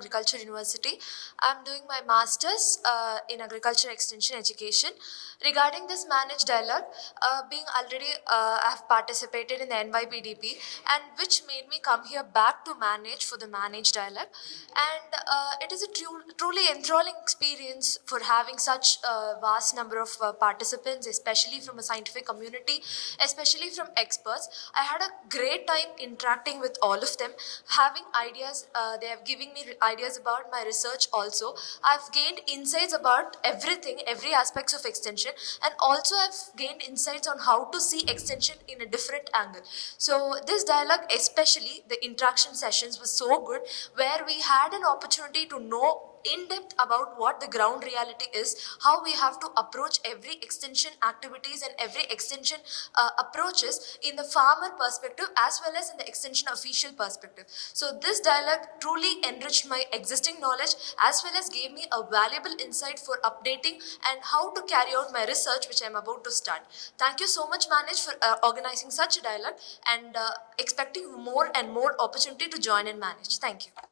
Agriculture University. I'm doing my Masters in Agriculture Extension Education. Regarding this Manage dialogue, being already I have participated in the NYPDP, and which made me come here back to Manage for the Manage dialogue. And it is a truly enthralling experience for having such a vast number of participants, especially from a scientific community, especially from experts. I had a great time interacting with all of them, having ideas. They have given me ideas about my research also. I've gained insights about everything, every aspects of extension, and also I've gained insights on how to see extension in a different angle. So this dialogue, especially the interaction sessions, was so good, where we had an opportunity to know in depth about what the ground reality is, how we have to approach every extension activities and every extension approaches in the farmer perspective as well as in the extension official perspective. So this dialogue truly enriched my existing knowledge as well as gave me a valuable insight for updating and how to carry out my research, which I'm about to start. Thank you so much, Manage, for organizing such a dialogue, and expecting more and more opportunity to join and manage. Thank you.